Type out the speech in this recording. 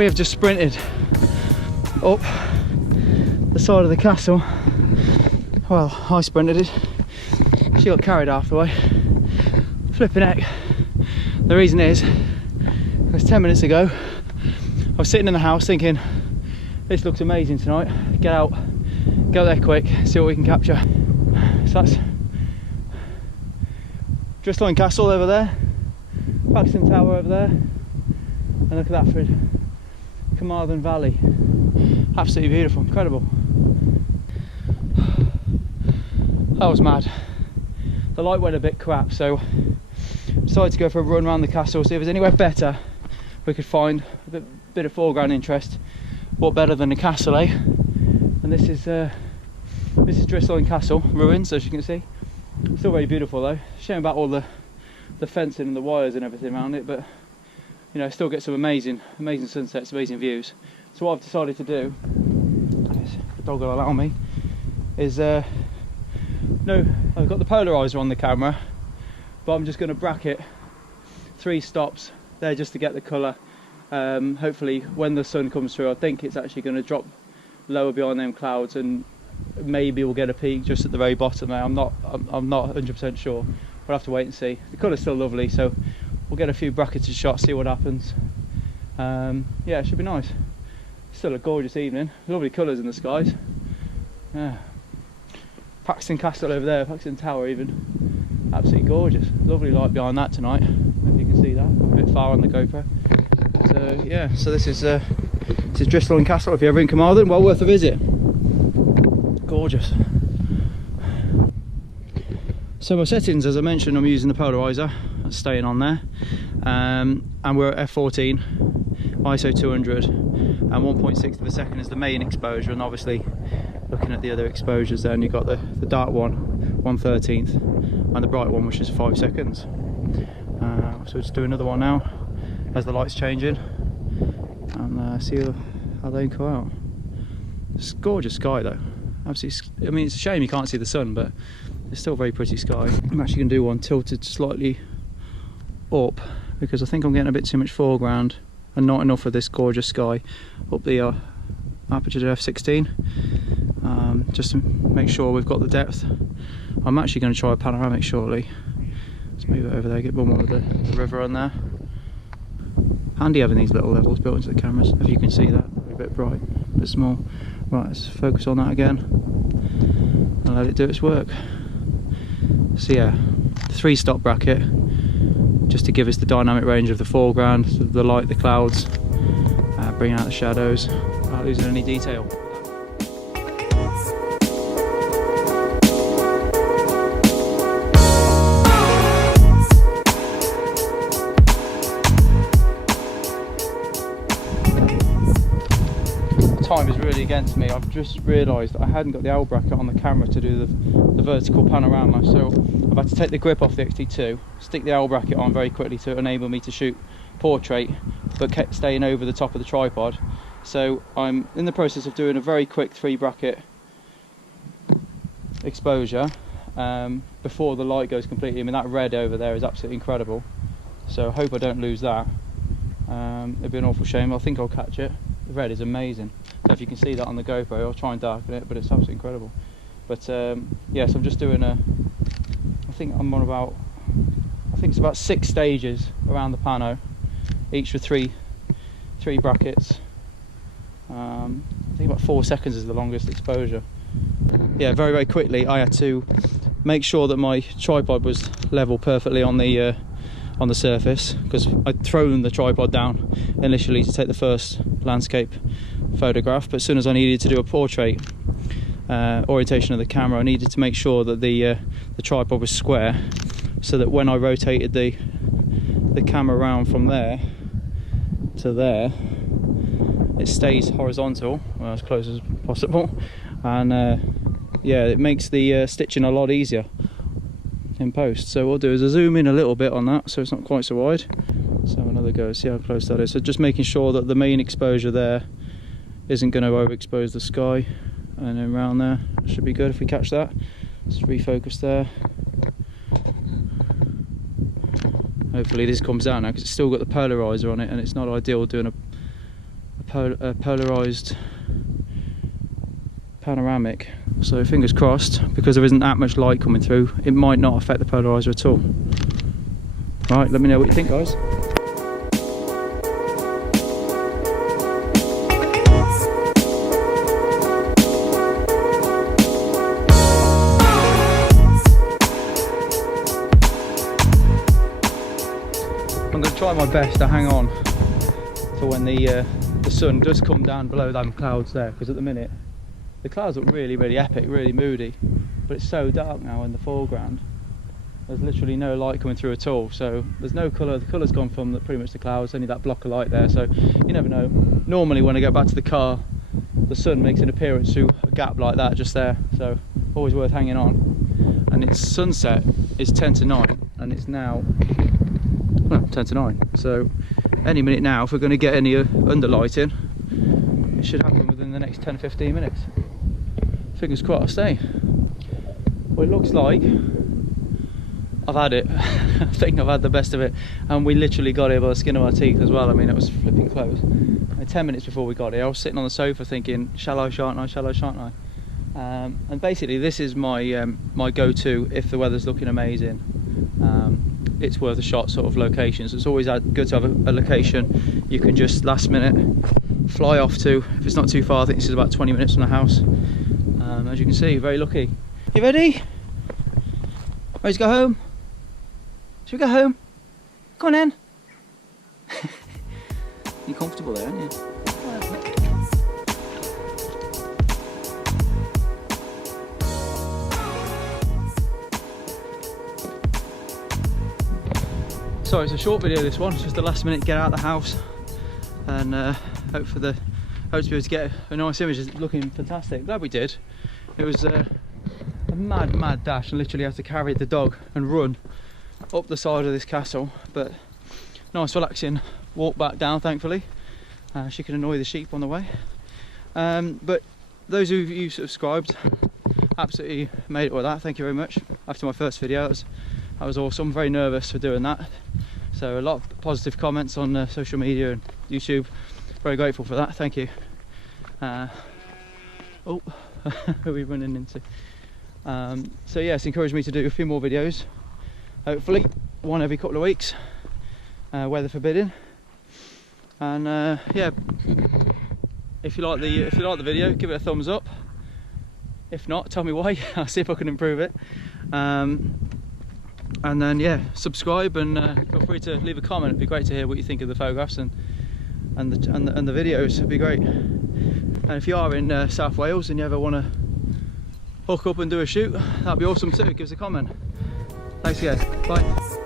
We have just sprinted up the side of the castle. Well, I sprinted it. She got carried half the way. Flipping heck. The reason is, because 10 minutes ago, I was sitting in the house thinking, this looks amazing tonight. Get out, go there quick, see what we can capture. So that's Dryslwyn Castle over there, Paxton Tower over there, and look at that for Carmarthen Valley. Absolutely beautiful, incredible. That was mad. The light went a bit crap, so decided to go for a run around the castle, see if there's anywhere better we could find a bit of foreground interest. What better than the castle, eh? And this is Dryslwyn Castle ruins, as you can see. Still very beautiful though. Shame about all the fencing and the wires and everything around it, but you know, still get some amazing sunsets, amazing views. So what I've decided to do, if the dog will allow me, is I've got the polarizer on the camera, but I'm just going to bracket 3 stops there just to get the colour. Hopefully when the sun comes through, I think it's actually going to drop lower behind them clouds, and maybe we'll get a peak just at the very bottom there. I'm not 100% sure. We'll have to wait and see. The colour's still lovely, so we'll get a few bracketed shots, see what happens. Yeah, it should be nice. Still a gorgeous evening. Lovely colours in the skies. Yeah. Paxton Castle over there, Paxton Tower even. Absolutely gorgeous. Lovely light behind that tonight. I don't know if you can see that. A bit far on the GoPro. So yeah, so this is Dryslwyn Castle. If you're ever in Carmarthen, well worth a visit. Gorgeous. So my settings, as I mentioned, I'm using the polarizer. That's staying on there. And we're at f14, ISO 200, and 1.6 of a second is the main exposure. And obviously, looking at the other exposures, then you've got the dark one, 1/13, and the bright one, which is 5 seconds. So we'll just do another one now as the light's changing, and see how they go out. It's a gorgeous sky though. Absolutely. I mean, it's a shame you can't see the sun, but it's still a very pretty sky. I'm actually going to do one tilted slightly up, because I think I'm getting a bit too much foreground and not enough of this gorgeous sky up the aperture to f16, just to make sure we've got the depth. I'm actually going to try a panoramic shortly. Let's move it over there, get one more of the river on there. Handy having these little levels built into the cameras, if you can see that. A bit bright, a bit small. Right, let's focus on that again and let it do its work. So yeah, 3-stop bracket, just to give us the dynamic range of the foreground, the light, the clouds, bring out the shadows without losing any detail. Time is really against me. I've just realised I hadn't got the L bracket on the camera to do the vertical panorama, so I've had to take the grip off the XT2, stick the L bracket on very quickly to enable me to shoot portrait, but kept staying over the top of the tripod. So I'm in the process of doing a very quick 3-bracket exposure before the light goes completely. I mean, that red over there is absolutely incredible, so I hope I don't lose that. It'd be an awful shame. I think I'll catch it. The red is amazing. So if you can see that on the GoPro, I'll try and darken it, but it's absolutely incredible. But yes, I'm just doing I think I'm on about, I think it's about 6 stages around the pano, each with three brackets. I think about 4 seconds is the longest exposure. Yeah, very, very quickly I had to make sure that my tripod was level perfectly on the surface, because I'd thrown the tripod down initially to take the first landscape photograph, but as soon as I needed to do a portrait orientation of the camera, I needed to make sure that the tripod was square, so that when I rotated the camera around from there to there, it stays horizontal, well, as close as possible, and yeah, it makes the stitching a lot easier in post. So what I'll do is I'll zoom in a little bit on that so it's not quite so wide. So another go, see how close that is. So just making sure that the main exposure there isn't going to overexpose the sky, and then around there should be good if we catch that. Let's refocus there. Hopefully this comes out now, because it's still got the polarizer on it, and it's not ideal doing polarized panoramic, so fingers crossed, because there isn't that much light coming through, it might not affect the polarizer at all. Right, let me know what you think, guys. I'm going to try my best to hang on for when the sun does come down below them clouds there, because at the minute the clouds look really epic, really moody, but it's so dark now in the foreground. There's literally no light coming through at all, so there's no colour. The colour's gone from pretty much the clouds, only that block of light there, so you never know. Normally when I get back to the car, the sun makes an appearance through a gap like that just there, so always worth hanging on. And its sunset is 10 to 9, and it's now 10 to 9, so any minute now, if we're going to get any underlighting, it should happen within the next 10-15 minutes. Fingers crossed, eh? Well, it looks like I've had it. I think I've had the best of it, and we literally got here by the skin of our teeth as well. I mean, it was flipping close. And 10 minutes before we got here, I was sitting on the sofa thinking, shall I, shan't I, shall I, shan't I? And basically this is my my go-to if the weather's looking amazing. It's worth a shot sort of locations. It's always good to have a location you can just last minute fly off to. If it's not too far, I think this is about 20 minutes from the house. As you can see, very lucky. You ready? Ready to go home? Should we go home? Come on then. You're comfortable there, aren't you? Sorry, it's a short video this one, it's just a last minute get out of the house, and hope to be able to get a nice image. It's looking fantastic. Glad we did. It was a mad dash, and literally had to carry the dog and run up the side of this castle, but nice relaxing walk back down, thankfully. She can annoy the sheep on the way. But those of you who subscribed, absolutely made it with that. Thank you very much. After my first video, that was awesome. Very nervous for doing that, so a lot of positive comments on social media and YouTube. Very grateful for that. Thank you. Oh, who are we running into? So yes, encouraged me to do a few more videos, hopefully one every couple of weeks, weather forbidding. And yeah, if you like the video, give it a thumbs up. If not, tell me why. I'll see if I can improve it. And then yeah, subscribe, and feel free to leave a comment. It'd be great to hear what you think of the photographs and the videos. It'd be great. And if you are in South Wales and you ever want to hook up and do a shoot, that'd be awesome too. Give us a comment. Thanks again. Bye.